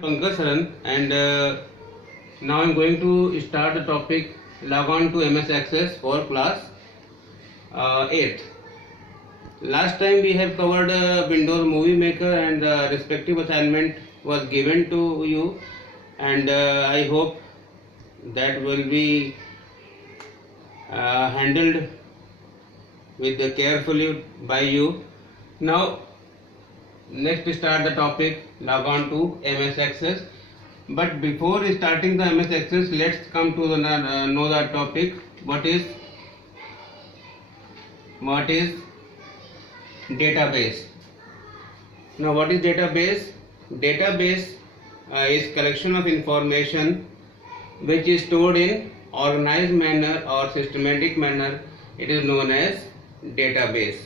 Pankaj Saran, and now I'm going to start the topic log on to MS Access for class 8th. Last time we have covered Windows Movie Maker and the respective assignment was given to you, and I hope that will be handled with the carefully by you. Now next start the topic log on to MS Access. But before starting the MS Access, let's come to the know the topic. What is database? Now what is database? Database is collection of information which is stored in organized manner or systematic manner. It is known as database.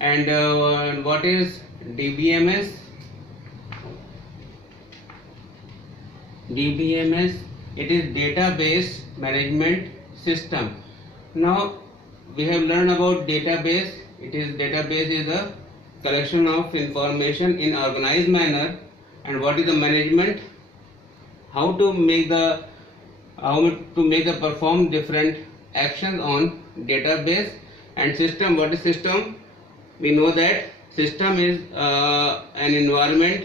And what is DBMS? DBMS, it is database management system. Now we have learned about database. Database is a collection of information in organized manner. And what is the management? How to make the perform different actions on database. And system, what is system? We know that system is an environment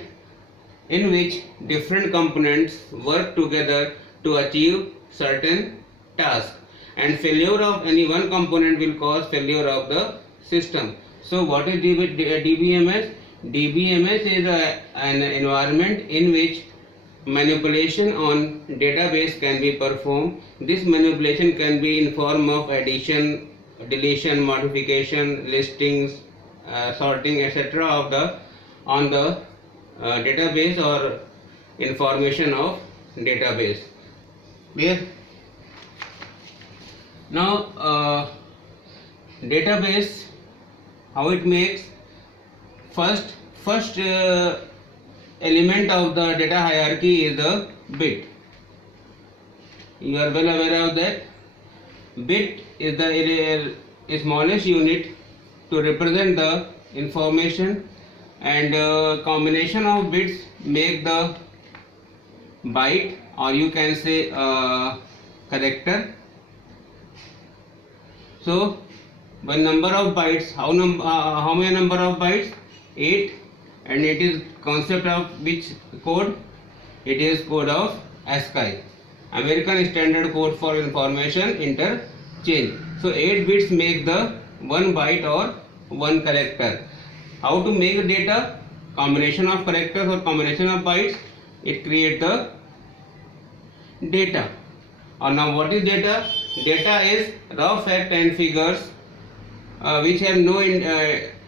in which different components work together to achieve certain tasks, and failure of any one component will cause failure of the system. So what is DBMS? DBMS is an environment in which manipulation on database can be performed. This manipulation can be in form of addition, deletion, modification, listings, sorting, etc. on the database or information of database. Clear? Now database, how it makes? First element of the data hierarchy is the bit. You are well aware of that. Bit is the smallest unit to represent the information, and combination of bits make the byte, or you can say character. So one number of bytes, how many number of bytes? 8, and it is concept of which code? It is code of ASCII, American Standard Code for Information Interchange. So 8 bits make the 1 byte or 1 character. How to make data? Combination of characters or combination of bytes, it creates the data. Or now what is data? Data is raw fact and figures which have no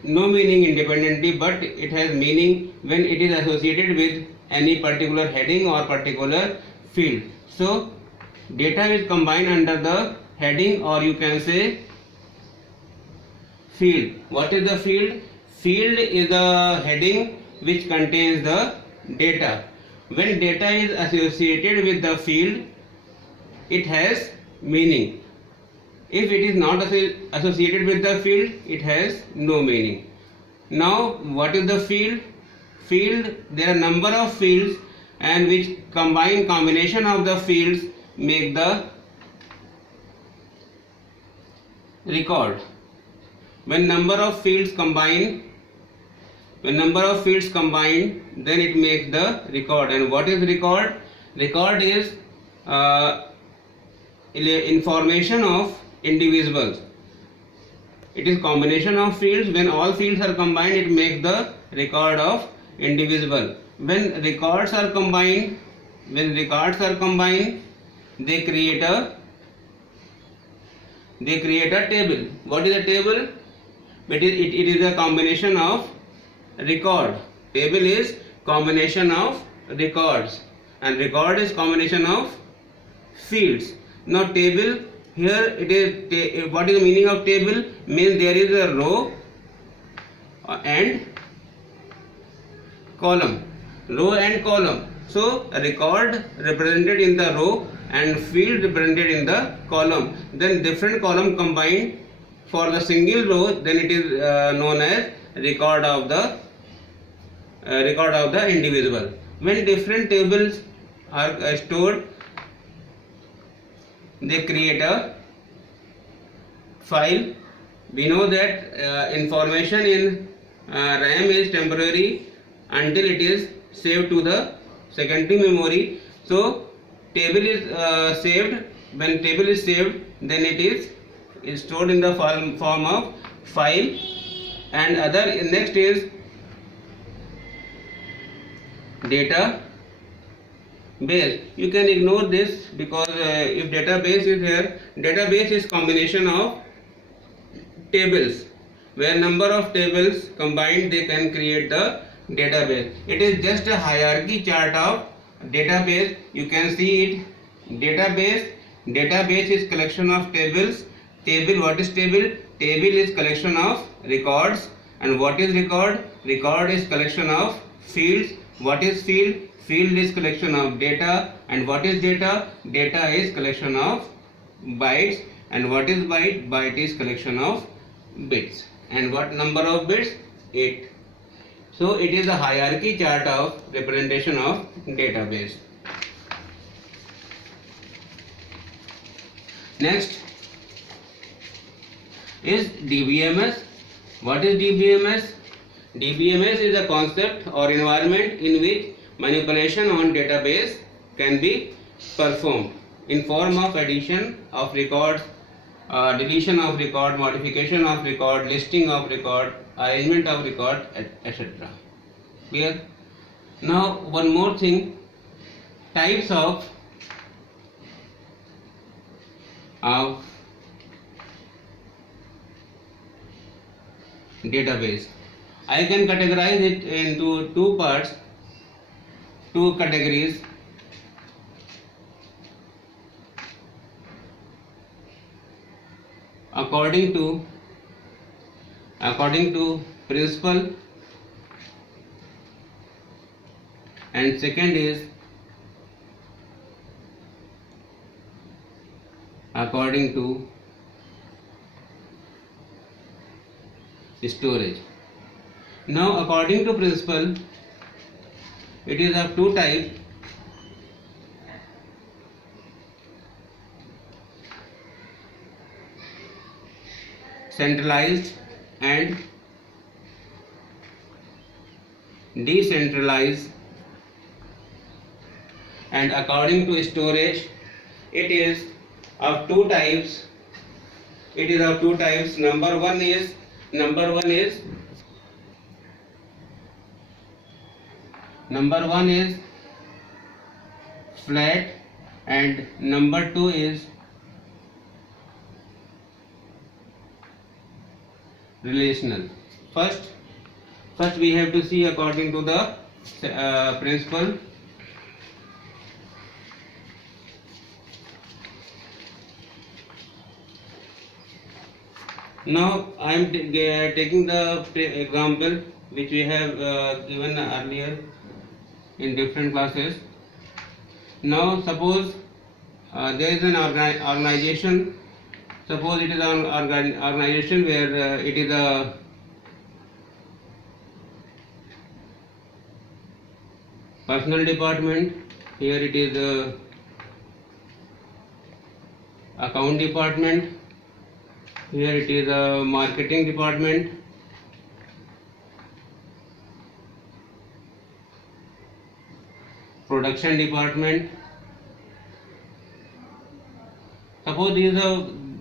meaning independently, but it has meaning when it is associated with any particular heading or particular field. So data is combined under the heading, or you can say field. What is the field? Field is the heading which contains the data. When data is associated with the field, it has meaning. If it is not associated with the field, it has no meaning. Now what is the field? Field, there are number of fields, and which combination of the fields make the record. When number of fields combine, then it makes the record. And what is record? Record is information of individuals. It is combination of fields. When all fields are combined, it makes the record of individual. When records are combined, they create a table. What is a table? It is a combination of record. Table is combination of records, and record is combination of fields. Now table, here it is, what is the meaning of table? Means there is a row and column. So record represented in the row and field represented in the column. Then different column combined for the single row, then it is known as record of the individual. When different tables are stored, they create a file. We know that information in RAM is temporary until it is saved to the secondary memory. So table is saved. When table is saved, then it is stored in the form of file. And other next is data base. You can ignore this because if database is here, database is combination of tables, where number of tables combined they can create the database. It is just a hierarchy chart of database. You can see it. Database is collection of tables. What is table? Table is collection of records. And what is record? Record is collection of fields. What is field? Field is collection of data. And what is data? Data is collection of bytes. And what is byte? Byte is collection of bits. And what number of bits? 8. So it is a hierarchy chart of representation of database. Next is DBMS. What is DBMS? DBMS is a concept or environment in which manipulation on database can be performed in form of addition of records, deletion of record, modification of record, listing of record, arrangement of record, etc. Clear? Now one more thing, types of database. I can categorize it into two parts, two categories. According to principle, and second is according to storage. Now according to principle, it is of two types. Centralized and decentralized. And according to storage, it is of two types. Number one is flat, and number two is relational. First we have to see according to the principle. Now I am taking the example which we have given earlier in different classes. Now suppose there is an organization. Suppose it is an organization where it is a personal department. Here it is a account department. Here it is a marketing department. Production department. Suppose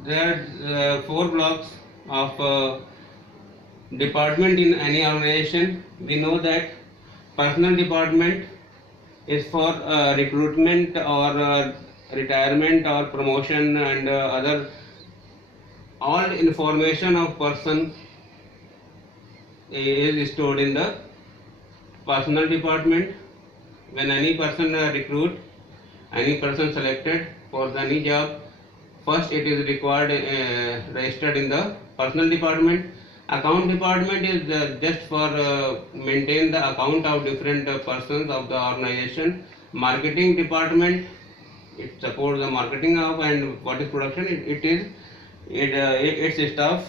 there are 4 blocks of department in any organization. We know that personal department is for recruitment or retirement or promotion and other all information of person is stored in the personal department. When any person recruit, any person selected for any job, first it is required registered in the personal department. Account department is just for maintain the account of different persons of the organization. Marketing department, it supports the marketing of, and what is production? It's stuff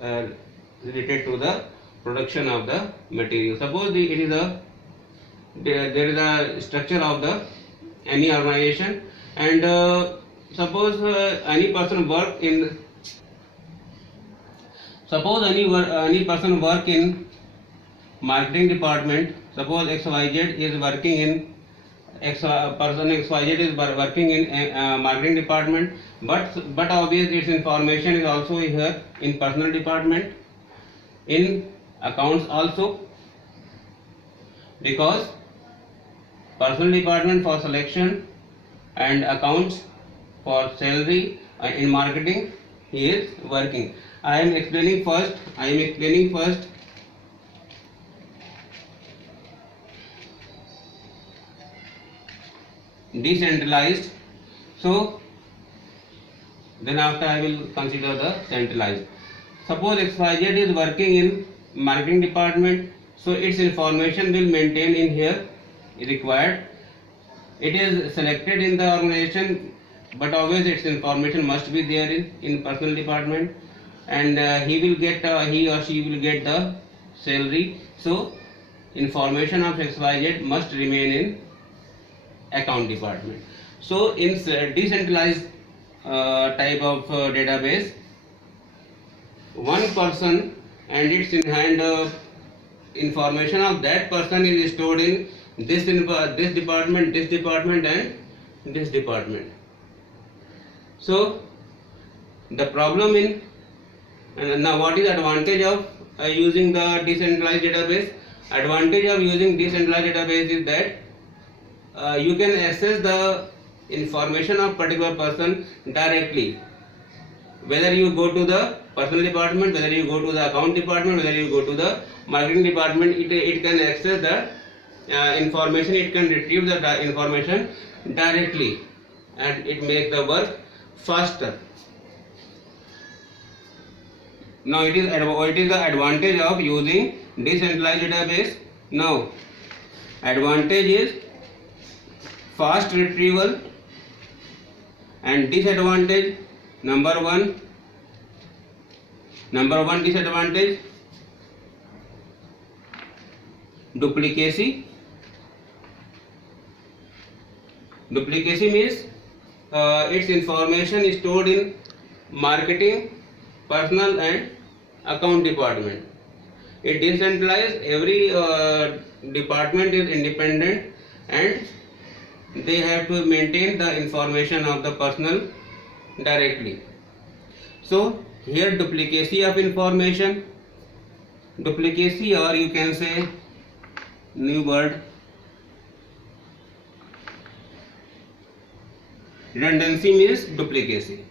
related to the production of the material. Suppose it is a there is a structure of the any organization, and suppose any person work in any person work in marketing department. Suppose XYZ is working in person XYZ is working in marketing department, but obviously its information is also here in personal department, in accounts also, because personal department for selection and accounts for salary, in marketing he is working. I am explaining first decentralized, so then after I will consider the centralized. Suppose XYZ is working in marketing department, so its information will maintain in here required. It is selected in the organization, but always its information must be there in personal department, and he or she will get the salary. So information of XYZ must remain in account department. So in decentralized type of database, one person and its in hand information of that person is stored in this department, and this department. So the problem in, and now what is advantage of using the decentralized database? Advantage of using decentralized database is that you can access the information of particular person directly, whether you go to the personal department, whether you go to the account department, whether you go to the marketing department, it can access the information, it can retrieve the information directly, and it makes the work faster. Now it is the advantage of using decentralized database. Now advantage is fast retrieval, and disadvantage, number one disadvantage, duplicacy. Duplicacy means its information is stored in marketing, personal and account department. It decentralized, every department is independent and they have to maintain the information of the personal directly. So here duplicacy of information, duplicacy, or you can say new word, redundancy means duplicacy.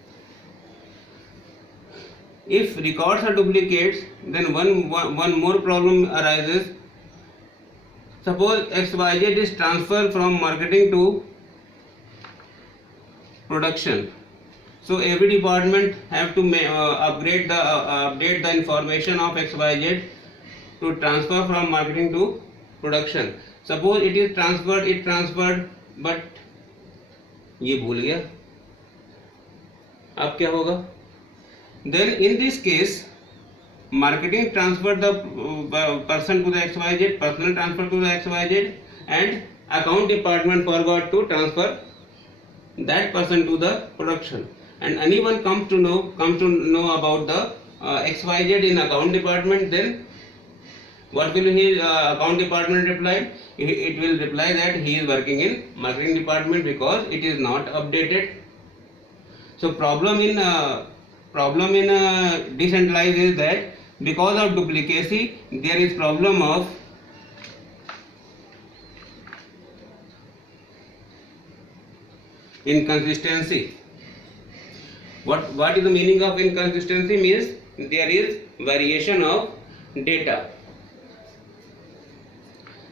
If records are duplicates, then one more problem arises. Suppose XYZ is transferred from marketing to production. So every department have to update the information of XYZ to transfer from marketing to production. Suppose it transferred, but ये भूल गया, अब क्या होगा? Then in this case, marketing transferred the person to the XYZ, personal transfer to the XYZ, and account department forgot to transfer that person to the production. And anyone comes to know about the XYZ in account department, then what will his account department reply? It will reply that he is working in marketing department because it is not updated. So problem in decentralized is that because of duplicacy there is problem of inconsistency. What is the meaning of inconsistency? Means there is variation of data.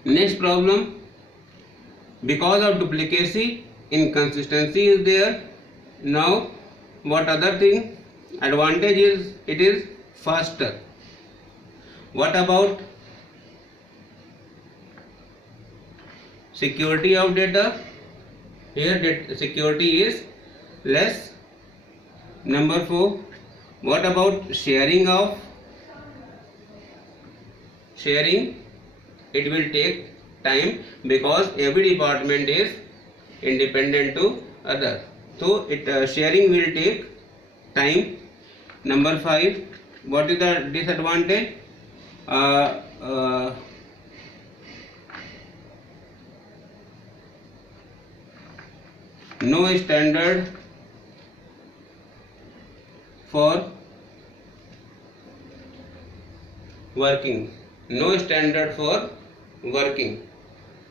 Next problem, because of duplicacy inconsistency is there. Now what other thing? Advantage is it is faster. What about security of data? Here security is less. Number 4, what about sharing? It will take time, because every department is independent to other. So sharing will take time. Number 5, what is the disadvantage? No standard for working. No standard for working,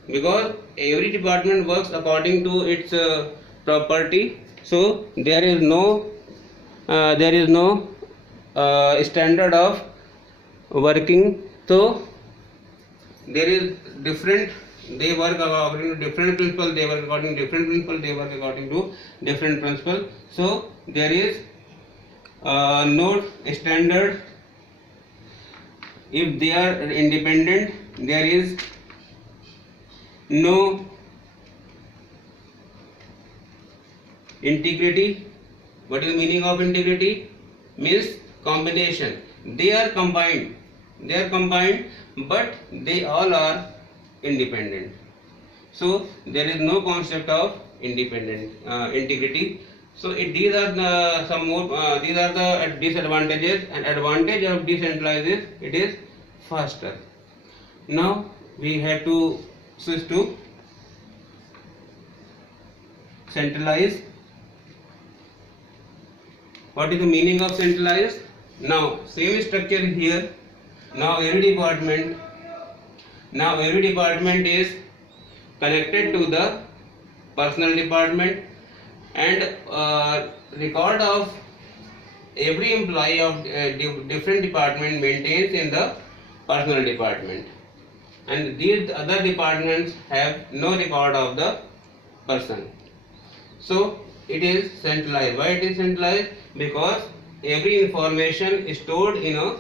because every department works according to its property. So there is no standard of working. So there is different, they work according to different principle, they work according to different principle, they work according to different principle. So there is no standard. If they are independent, there is no integrity. What is the meaning of integrity? Means combination. They are combined, but they all are independent. So there is no concept of independent integrity. So these are the disadvantages, and advantage of decentralized is it is faster. Now we have to switch to centralized. What is the meaning of centralized? Now same structure here. Now every department is connected to the personnel department, and record of every employee of different department maintains in the personnel department, and these other departments have no record of the person. So it is centralized. Why it is centralized? Because every information is stored in a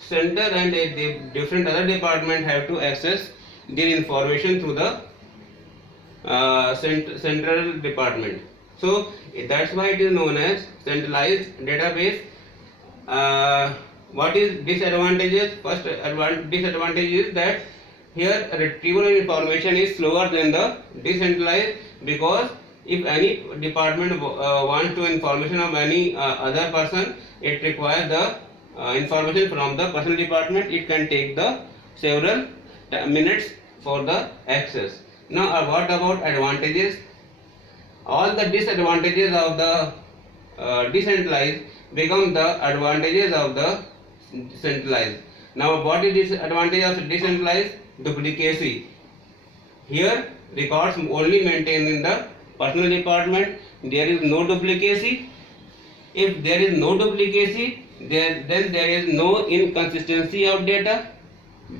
center, and different other department have to access their information through the central department. So that's why it is known as centralized database. What is disadvantages? First disadvantage is that here retrieval of information is slower than the decentralized, because if any department wants to information of any other person, it requires the information from the personnel department. It can take the several minutes for the access. Now what about advantages? All the disadvantages of the decentralized become the advantages of the centralized. Now what is disadvantage of decentralized? Duplicacy. Here records only maintained in the personnel department. There is no duplicacy. If there is no duplicacy, then there is no inconsistency of data,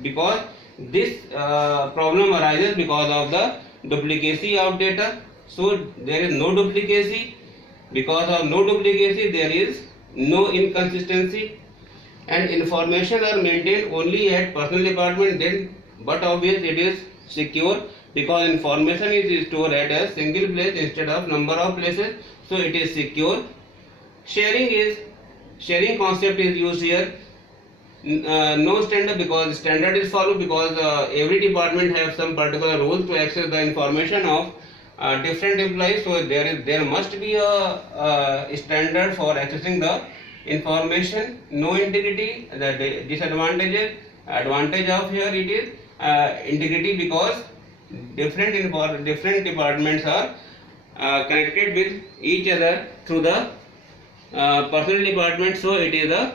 because this problem arises because of the duplicacy of data. So there is no duplicacy. Because of no duplicacy, there is no inconsistency, and information are maintained only at personnel department. Then, but obviously it is secure, because information is stored at a single place instead of number of places. So it is secure. Sharing concept is used here. No standard, because standard is followed, because every department have some particular rules to access the information of different employees. So there must be a standard for accessing the information. No integrity. The disadvantages, advantage of here it is integrity, because different departments are connected with each other through the personnel department. So it is the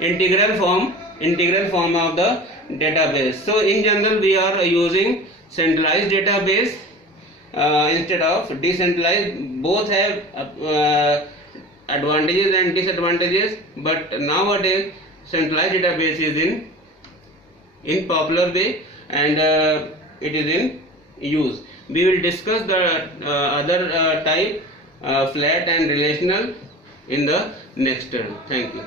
integral form of the database. So in general we are using centralized database instead of decentralized. Both have advantages and disadvantages, but nowadays centralized database is in popular way, and it is in use. We will discuss the other type, flat and relational, in the next term. Thank you.